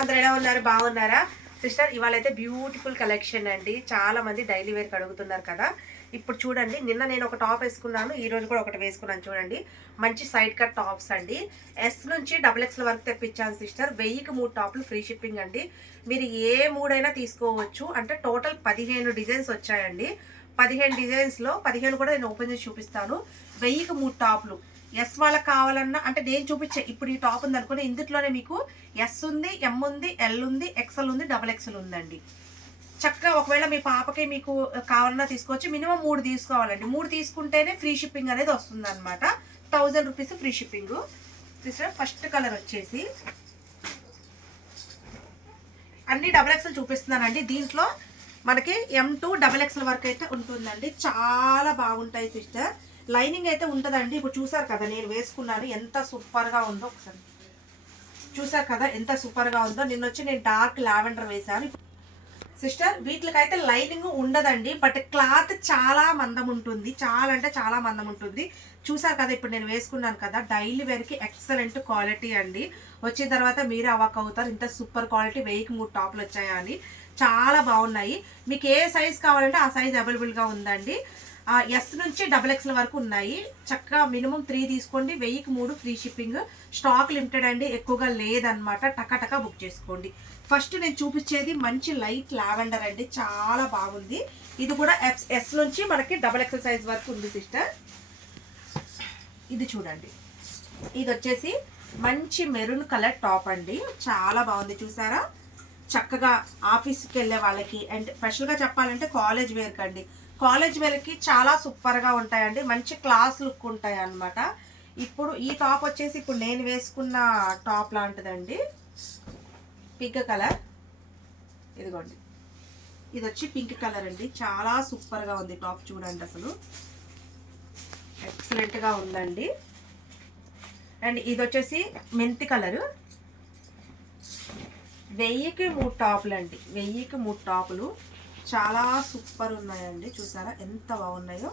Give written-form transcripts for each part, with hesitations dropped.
అందరు ఎలా ఉన్నారు? బాగున్నారా సిస్టర్? ఇవాళ అయితే బ్యూటిఫుల్ కలెక్షన్ అండి. చాలా మంది డైలీ వేర్కి అడుగుతున్నారు కదా. ఇప్పుడు చూడండి, నిన్న నేను ఒక టాప్ వేసుకున్నాను, ఈ రోజు కూడా ఒకటి వేసుకున్నాను. చూడండి, మంచి సైడ్ కట్ టాప్స్ అండి. ఎస్ నుంచి డబుల్ ఎక్స్ఎల్ వరకు తెప్పించాను సిస్టర్. 1000కి 3 టాప్లు ఫ్రీ షిప్పింగ్ అండి. మీరు ఏ మూడైనా తీసుకోవచ్చు. అంటే టోటల్ 15 డిజైన్స్ వచ్చాయండి. 15 డిజైన్స్లో 15 కూడా నేను ఓపెన్ చేసి చూపిస్తాను. 1000కి 3 టాప్లు. ఎస్ వాళ్ళకి కావాలన్నా, అంటే నేను చూపించే ఇప్పుడు ఈ టాప్ ఉంది అనుకోండి, ఇందులోనే మీకు ఎస్ ఉంది, ఎం ఉంది, ఎల్ ఉంది, ఎక్స్ఎల్ ఉంది, డబల్ ఎక్స్ఎల్ ఉందండి. చక్కగా ఒకవేళ మీ పాపకి మీకు కావాలన్నా తీసుకోవచ్చు. మినిమం 3 తీసుకోవాలండి. 3 తీసుకుంటేనే ఫ్రీ షిప్పింగ్ అనేది వస్తుంది అనమాట. 1000 rupees free shipping. First colour వచ్చేసి అన్ని డబల్ ఎక్స్ఎల్ చూపిస్తున్నానండి. దీంట్లో మనకి M2 డబల్ ఎక్స్ఎల్ వరకు అయితే ఉంటుందండి. చాలా బాగుంటాయి సిస్టర్. లైనింగ్ అయితే ఉంటుందండి. ఇప్పుడు చూసారు కదా, నేను వేసుకున్నాను, ఎంత సూపర్గా ఉందో. ఒకసారి చూసారు కదా ఎంత సూపర్గా ఉందో. నిన్న వచ్చి నేను డార్క్ లావెండర్ వేసాను సిస్టర్. వీటికైతే లైనింగ్ ఉండదండి, బట్ క్లాత్ చాలా మందం ఉంటుంది. చాలా అంటే చాలా మందం ఉంటుంది. చూసారు కదా, ఇప్పుడు నేను వేసుకున్నాను కదా, డైలీ వేర్కి ఎక్సలెంట్ క్వాలిటీ అండి. వచ్చిన తర్వాత మీరే అవాక్ అవుతారు, ఇంత సూపర్ క్వాలిటీ. 1000కి 3 టాప్లు వచ్చాయా అని. చాలా బాగున్నాయి. మీకు ఏ సైజ్ కావాలంటే ఆ సైజ్ అవైలబుల్గా ఉందండి. ఎస్ నుంచి డబల్ ఎక్స్ఎల్ వరకు ఉన్నాయి. చక్కగా మినిమం 3 తీసుకోండి. 1000కి 3 ఫ్రీ షిప్పింగ్. స్టాక్ లిమిటెడ్ అండి, ఎక్కువగా లేదనమాట. టకాటకా బుక్ చేసుకోండి. ఫస్ట్ నేను చూపించేది మంచి లైట్ లావెండర్ అండి, చాలా బాగుంది. ఇది కూడా ఎస్ నుంచి మనకి డబల్ ఎక్స్ఎల్ సైజ్ వరకు ఉంది సిస్టర్. ఇది చూడండి, ఇది వచ్చేసి మంచి మెరూన్ కలర్ టాప్ అండి, చాలా బాగుంది. చూసారా, చక్కగా ఆఫీస్కి వెళ్ళే వాళ్ళకి అండ్ స్పెషల్గా చెప్పాలంటే కాలేజ్ వేర్కి అండి. కాలేజ్ వేర్కి చాలా సూపర్గా ఉంటాయండి. మంచి క్లాస్ లుక్ ఉంటాయి అన్నమాట. ఇప్పుడు ఈ టాప్ వచ్చేసి ఇప్పుడు నేను వేసుకున్న టాప్ లాంటిదండి, పింక్ కలర్. ఇదిగోండి, ఇది వచ్చి పింక్ కలర్ అండి, చాలా సూపర్గా ఉంది టాప్. చూడండి, అసలు ఎక్సలెంట్గా ఉందండి. అండ్ ఇది వచ్చేసి మెంతి కలరు. 1000కి 3 టాపులు అండి, 1000కి 3 టాపులు. చాలా సూపర్ ఉన్నాయండి. చూసారా ఎంత బాగున్నాయో.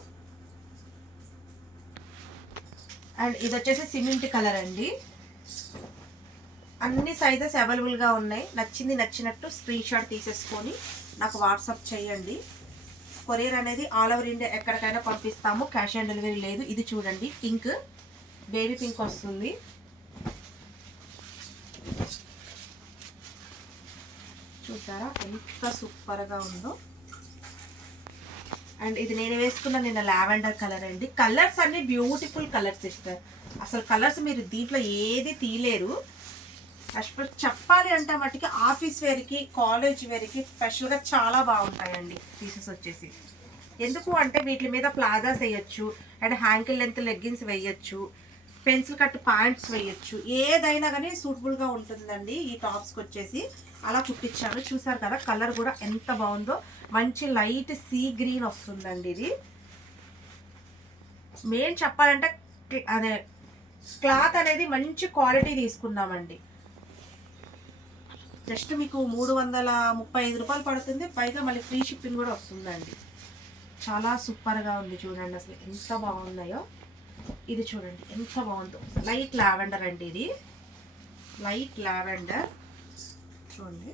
అండ్ ఇది వచ్చేసి సిమెంట్ కలర్ అండి. అన్ని సైజెస్ అవైలబుల్గా ఉన్నాయి. నచ్చింది నచ్చినట్టు స్క్రీన్ షాట్ తీసేసుకొని నాకు వాట్సాప్ చేయండి. కొరియర్ అనేది ఆల్ ఓవర్ ఇండియా ఎక్కడికైనా పంపిస్తాము. క్యాష్ ఆన్ డెలివరీ లేదు. ఇది చూడండి, పింక్, బేబీ పింక్ వస్తుంది. చూసారా ఎంత సూపర్గా ఉందో. అండ్ ఇది నేను వేసుకున్న నిన్న లావెండర్ కలర్ అండి. కలర్స్ అన్ని బ్యూటిఫుల్ కలర్స్ సిస్టర్. అసలు కలర్స్ మీరు దీంట్లో ఏది తీయలేరు. చెప్పాలి అంటే మటుకి ఆఫీస్ వేర్కి, కాలేజ్ వేర్కి స్పెషల్గా చాలా బాగుంటాయండి పీసెస్ వచ్చేసి. ఎందుకు అంటే వీటి మీద ప్లాజాస్ వేయచ్చు, అండ్ హ్యాంకిల్ లెంత్ లెగ్గిన్స్ వేయచ్చు, పెన్సిల్ కట్ ప్యాంట్స్ వేయచ్చు. ఏదైనా కానీ సూటబుల్గా ఉంటుందండి ఈ టాప్స్కి వచ్చేసి. అలా కుట్టించాను. చూసారు కదా, కలర్ కూడా ఎంత బాగుందో. మంచి లైట్ సీ గ్రీన్ వస్తుందండి. ఇది మెయిన్ చెప్పాలంటే అదే క్లాత్ అనేది మంచి క్వాలిటీ తీసుకున్నామండి. జస్ట్ మీకు 335 రూపాయలు పడుతుంది, పైగా మళ్ళీ ఫ్రీ షిప్పింగ్ కూడా వస్తుందండి. చాలా సూపర్గా ఉంది. చూడండి అసలు ఎంత బాగున్నాయో. ఇది చూడండి ఎంత బాగుందో. లైట్ లావెండర్ అండి, ఇది లైట్ లావెండర్. చూడండి,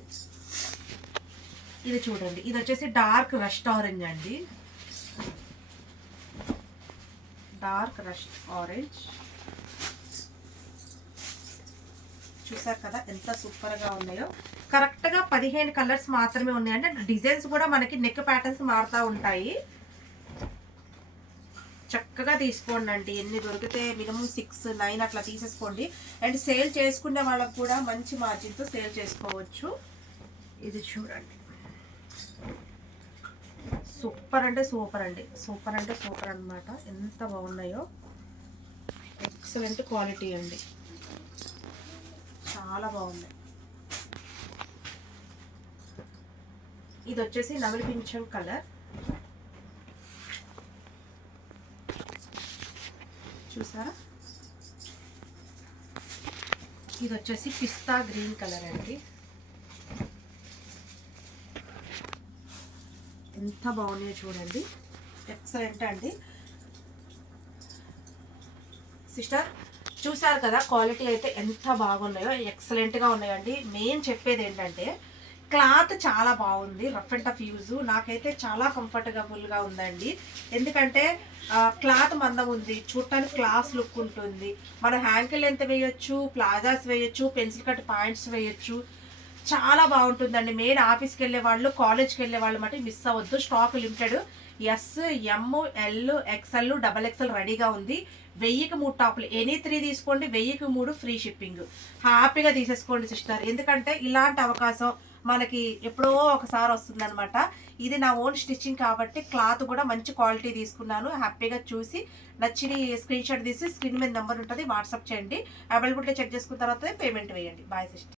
ఇది చూడండి, ఇది వచ్చేసి డార్క్ రస్ట్ ఆరెంజ్ అండి, డార్క్ రస్ట్ ఆరెంజ్. చూసారు కదా ఎంత సూపర్గా ఉన్నాయో. కరెక్ట్గా 15 కలర్స్ మాత్రమే ఉన్నాయి. అంటే డిజైన్స్ కూడా మనకి నెక్ ప్యాటర్న్స్ మారుతూ ఉంటాయి. చక్కగా తీసుకోండి అండి. ఎన్ని దొరికితే మినిమం 6, 9 అట్లా తీసేసుకోండి. అండ్ సేల్ చేసుకునే వాళ్ళకు కూడా మంచి మార్జిన్తో సేల్ చేసుకోవచ్చు. ఇది చూడండి, సూపర్ అంటే సూపర్ అండి, సూపర్ అంటే సూపర్ అనమాట. ఎంత బాగున్నాయో, ఎక్సలెంట్ క్వాలిటీ అండి, చాలా బాగున్నాయి. ఇది వచ్చేసి నవలి పింఛం కలర్. చూసారా, ఇది వచ్చేసి పిస్తా గ్రీన్ కలర్ అండి. ఎంత బాగున్నాయో చూడండి, ఎక్సలెంట్ అండి. సిస్టర్ చూసారు కదా క్వాలిటీ అయితే ఎంత బాగున్నాయో, ఎక్సలెంట్గా ఉన్నాయండి. మెయిన్ చెప్పేది ఏంటంటే క్లాత్ చాలా బాగుంది, రఫ్ అండ్ టఫ్ యూజ్. నాకైతే చాలా కంఫర్టబుల్గా ఉందండి. ఎందుకంటే క్లాత్ మందం ఉంది, చూడటానికి క్లాస్ లుక్ ఉంటుంది. మనం హ్యాంకిల్ లెంత్ వేయొచ్చు, ప్లాజాస్ వేయొచ్చు, పెన్సిల్ కట్ పాయింట్స్ వేయొచ్చు. చాలా బాగుంటుందండి. మెయిన్ ఆఫీస్కి వెళ్ళే వాళ్ళు, కాలేజ్కి వెళ్ళే వాళ్ళు మటు మిస్ అవ్వద్దు. Stock limited. ఎస్, ఎమ్, ఎల్, ఎక్స్ఎల్, డబల్ ఎక్స్ఎల్ రెడీగా ఉంది. 1000కి 3 టాపులు, ఎనీ 3 తీసుకోండి, 1000కి 3 ఫ్రీ షిప్పింగ్. హ్యాపీగా తీసేసుకోండి సిస్టర్. ఎందుకంటే ఇలాంటి అవకాశం మనకి ఎప్పుడో ఒకసారి వస్తుందన్నమాట. ఇది నా ఓన్ స్టిచ్చింగ్ కాబట్టి క్లాత్ కూడా మంచి క్వాలిటీ తీసుకున్నాను. హ్యాపీగా చూసి నచ్చిన స్క్రీన్ షాట్ తీసి స్క్రీన్ మీద నెంబర్ ఉంటుంది, వాట్సాప్ చేయండి. అవైలబిలిటీ చెక్ చేసుకున్న తర్వాత పేమెంట్ వేయండి. Bye sister.